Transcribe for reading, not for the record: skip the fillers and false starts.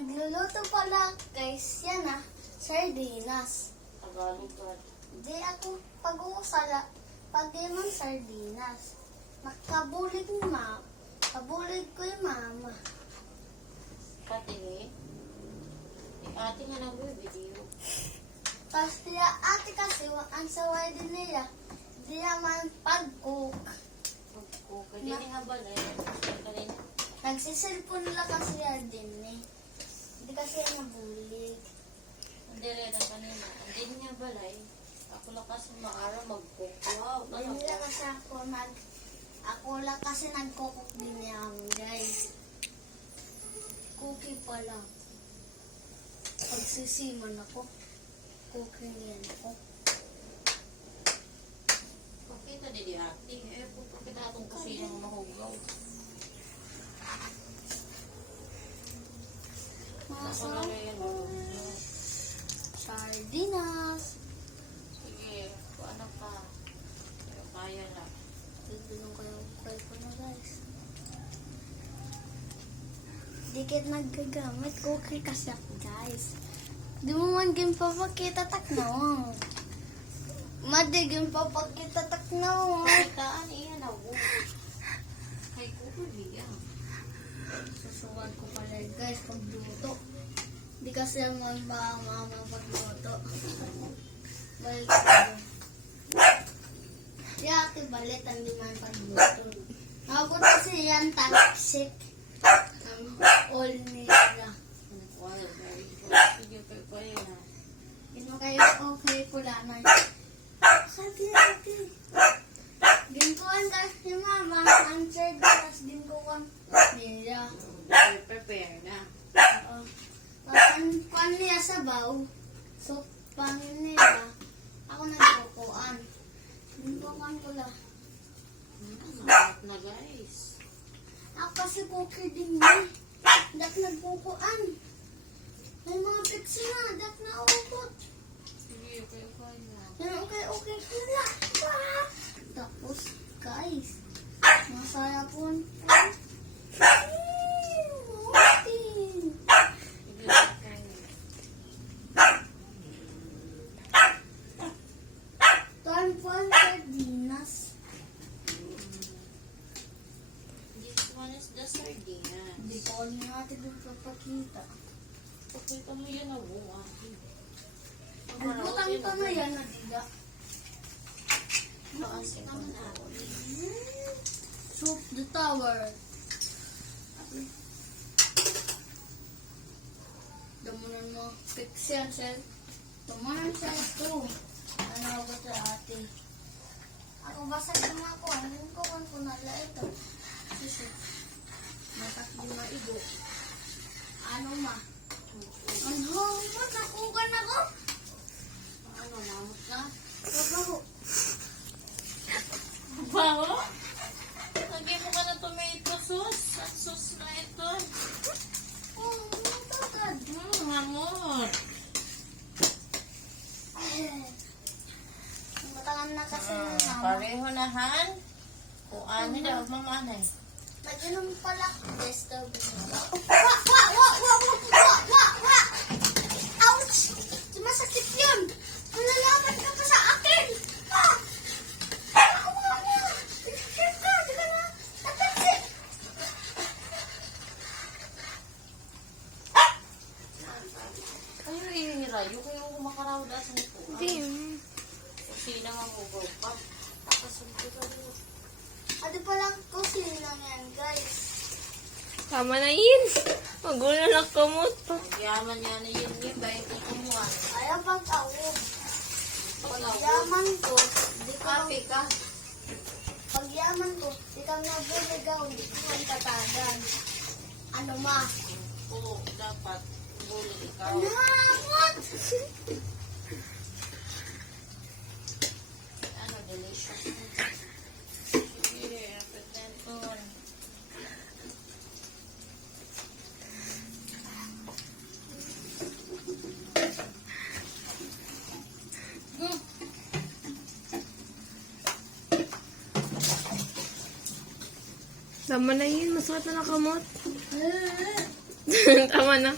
Nagluluto pala guys, yan sardinas. Tagalog ka. Di ako pag-uusala, pag man sardinas. Nakabulig ni mama. Kabulig ko yung mama. Pati ate nga nag-video. Tapos diya ate kasi, ang saway din nila, di naman pag-cook. Pag-cook. Hindi nga ba na yun? Nagsiselfon nila kasi yan din eh. Hindi kasi nabulig. Hindi rin ang kanina. Hindi nga balay. Ako lang kasi maaraw mag-cook. Wow, Hindi lang kasi ako lang kasi nagkukuk din yan guys. Cookie pa lang. Pagsisiman ako, cooking yan ako. Pakita di ate. Pakita atong kusinang mahugaw. Masarap po. Sardinas. Sige, kung ano pa. Pero kaya lang. Tulong ko yung ko na guys. Dikit nagagamit cookie kasi ako guys. Di mo man game papakita taknawang. Madigim papakita taknawang. Kakitaan iyan ako. Kay kuko niya. Susuwan ko pala guys pagluto. Di kasi naman ba mama pagluto. Balik ko. Ate balit ang di man pagluto. Ako kasi yan taksik. All nila. Well, very good. Sige, kaya na. Ino kayo okay pula na. Sabi. Ginkuhan kasi mama. Ang sardinas ginkuhan nila. Prepare na. Oo. Kuhan niya sabaw. So, pangin nila. Ako nagkukuhan. Ginkuhan ko lang. Sarap na guys. Ako kasi cookie din niya. Dak nagkukuhan. May mga pizza na. Dak na ukot. Sige, kaya na. Okay sila. Tapos, guys, masaya po. Sige, kaya na. Time for sardinas. This one is the sardina. Hindi ko natin doon papakita. Pakita mo yan ako, ate. Nagbutang pa na yan, Nadila. Taas naman ako. Soup the tower. Damunan mo. Fix yan, sir. Tumanan siya ito. Ano ako sa ate? Ako basag naman ako. Anong kuhan ko nala ito? Sisi. Matak yung maigo. Ano ma? Ano? Nakukan ako? Ano, mamot ka? Trabaho. Baho? Lagyan mo ka na tomato sauce. Ang sauce na ito. Oh, matagad. Mamot. Matangan na kasi ng mama. Pareho na, Han. Kung ano daw, mamanay. Nag-inom pala. Desktop. Wa! Ouch! Sumasakit yun! Malalaman ka pa sa akin! Wa! Sakit ka! Di ka na tatansi! Kayo ihirayo. Kayo kumakaraw na sa nito. Kusina nga mo, bro. Kasunod ka rin. Ado palang kusina yan, guys. Tama na yun. Magulo na kamot. Yaman niya na yun. Yung bayan ko kumuha. Ayaw bang tawag. Pagyaman ko, di ko Kape ka. Pagyaman ko, di ka nabuligaw, di ko ang tatagan. Ano ma? Oo, dapat. Buli ikaw. What? Ano, delicious. Sige, represent. Tama na yun. Masakit na nakamot. Tama na.